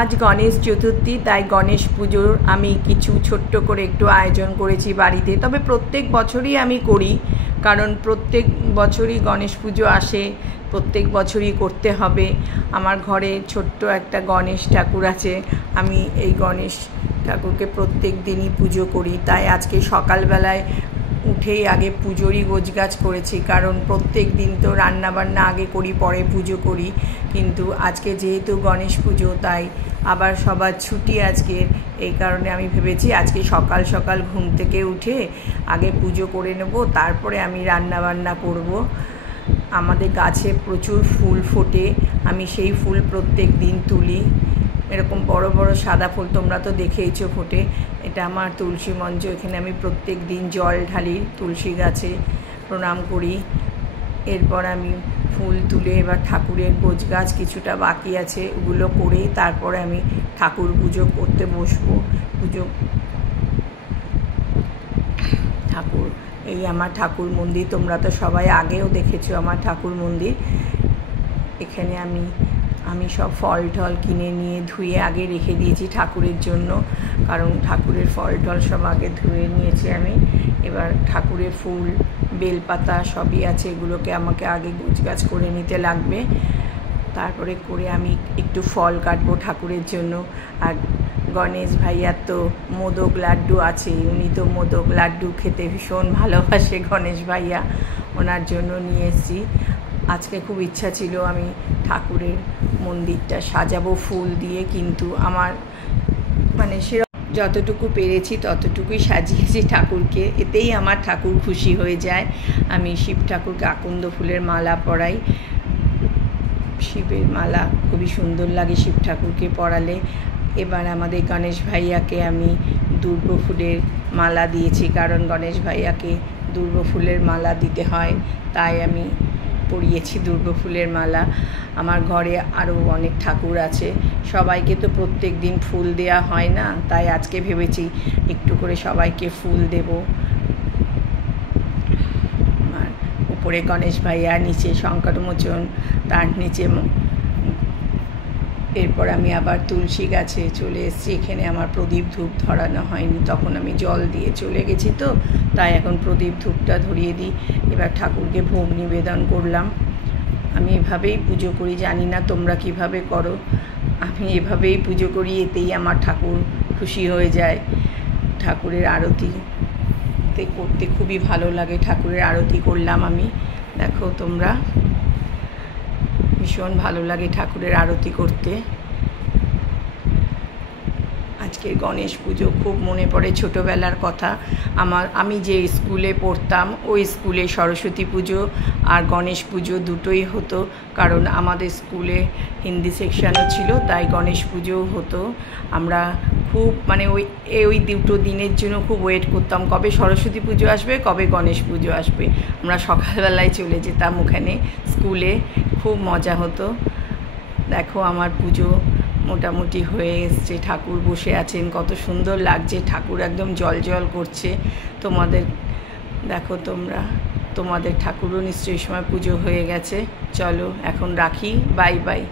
আজ গণেশ চতুর্থী, তাই গণেশ পুজোর আমি কিছু ছোট্ট করে একটু আয়োজন করেছি বাড়িতে। তবে প্রত্যেক বছরই আমি করি, কারণ প্রত্যেক বছরই গণেশ পুজো আসে, প্রত্যেক বছরই করতে হবে। আমার ঘরে ছোট্ট একটা গণেশ ঠাকুর আছে, আমি এই গণেশ ঠাকুরকে প্রত্যেক দিনই পুজো করি। তাই আজকে সকালবেলায় উঠেই আগে পুজোরই গোছগাছ করেছি, কারণ প্রত্যেক দিন তো রান্নাবান্না আগে করি, পরে পুজো করি। কিন্তু আজকে যেহেতু গণেশ পুজো, তাই আবার সবার ছুটি আজকে, এই কারণে আমি ভেবেছি আজকে সকাল সকাল ঘুম থেকে উঠে আগে পুজো করে নেব, তারপরে আমি রান্নাবান্না করব। আমাদের গাছে প্রচুর ফুল ফোটে, আমি সেই ফুল প্রত্যেক দিন তুলি। এরকম বড় বড় সাদা ফুল তোমরা তো দেখেইছো ফোটে। এটা আমার তুলসী মঞ্চ, এখানে আমি প্রত্যেক দিন জল ঢালি, তুলসী গাছে প্রণাম করি। এরপর আমি ফুল তুলে এবার ঠাকুরের গোছগাছ কিছুটা বাকি আছে, ওগুলো করে তারপরে আমি ঠাকুর পুজো করতে বসবো। ঠাকুর, এই আমার ঠাকুর মন্দির, তোমরা তো সবাই আগেও দেখেছো আমার ঠাকুর মন্দির। এখানে আমি সব ফল টল কিনে নিয়ে ধুয়ে আগে রেখে দিয়েছি ঠাকুরের জন্য, কারণ ঠাকুরের ফল টল সব আগে ধুয়ে নিয়েছি আমি। এবার ঠাকুরের ফুল, বেলপাতা সবই আছে, এগুলোকে আমাকে আগে গোছগাছ করে নিতে লাগবে। তারপরে করে আমি একটু ফল কাটবো ঠাকুরের জন্য। আর গণেশ ভাইয়ার তো মোদক লাড্ডু আছে, উনি তো মোদক লাড্ডু খেতে ভীষণ ভালোবাসে গণেশ ভাইয়া, ওনার জন্য নিয়ে এসেছি। আজকে খুব ইচ্ছা ছিল আমি ঠাকুরের মন্দিরটা সাজাবো ফুল দিয়ে, কিন্তু আমার যতটুকু পেরেছি ততটুকুই সাজিয়েছি ঠাকুরকে, এতেই আমার ঠাকুর খুশি হয়ে যায়। আমি শিব ঠাকুরকে আকন্দ ফুলের মালা পরাই, শিবের মালা খুবই সুন্দর লাগে শিব ঠাকুরকে পরালে। এবার আমাদের গণেশ ভাইয়াকে আমি দুর্ব ফুলের মালা দিয়েছি, কারণ গণেশ ভাইয়াকে দুর্ব ফুলের মালা দিতে হয়, তাই আমি পরিয়েছি দুর্ব ফুলের মালা। আমার ঘরে আরও অনেক ঠাকুর আছে, সবাইকে তো প্রত্যেক দিন ফুল দেওয়া হয় না, তাই আজকে ভেবেছি একটু করে সবাইকে ফুল দেব। আর উপরে গণেশ ভাইয়া, নিচে সংকটমোচন, তার নিচে। এরপর আমি আবার তুলসী গাছে চলে এসেছি। এখানে আমার প্রদীপ ধূপ ধরানো হয়নি, তখন আমি জল দিয়ে চলে গেছি, তো তাই এখন প্রদীপ ধূপটা ধরিয়ে দিই। এবার ঠাকুরকে ভোগ নিবেদন করলাম। আমি এভাবেই পুজো করি, জানি না তোমরা কিভাবে করো, আমি এভাবেই পুজো করি, এতেই আমার ঠাকুর খুশি হয়ে যায়। ঠাকুরের আরতিতে করতে খুবই ভালো লাগে, ঠাকুরের আরতি করলাম আমি, দেখো তোমরা, ভীষণ ভালো লাগে ঠাকুরের আরতি করতে। আজকের গণেশ পুজো খুব মনে পড়ে ছোটোবেলার কথা। আমি যে স্কুলে পড়তাম, ওই স্কুলে সরস্বতী পুজো আর গণেশ পুজো দুটোই হতো, কারণ আমাদের স্কুলে হিন্দি সেকশানও ছিল, তাই গণেশ পুজোও হতো। আমরা খুব ওই দুটো দিনের জন্য খুব ওয়েট করতাম, কবে সরস্বতী পুজো আসবে, কবে গণেশ পুজো আসবে। আমরা সকালবেলায় চলে যেতাম ওখানে স্কুলে, খুব মজা হতো। দেখো আমার পুজো মোটামুটি হয়ে এসছে, ঠাকুর বসে আছেন, কত সুন্দর লাগছে, ঠাকুর একদম জল জল করছে। দেখো তোমাদের ঠাকুরও নিশ্চয়ই সময় পুজো হয়ে গেছে। চলো এখন রাখি, বাই বাই।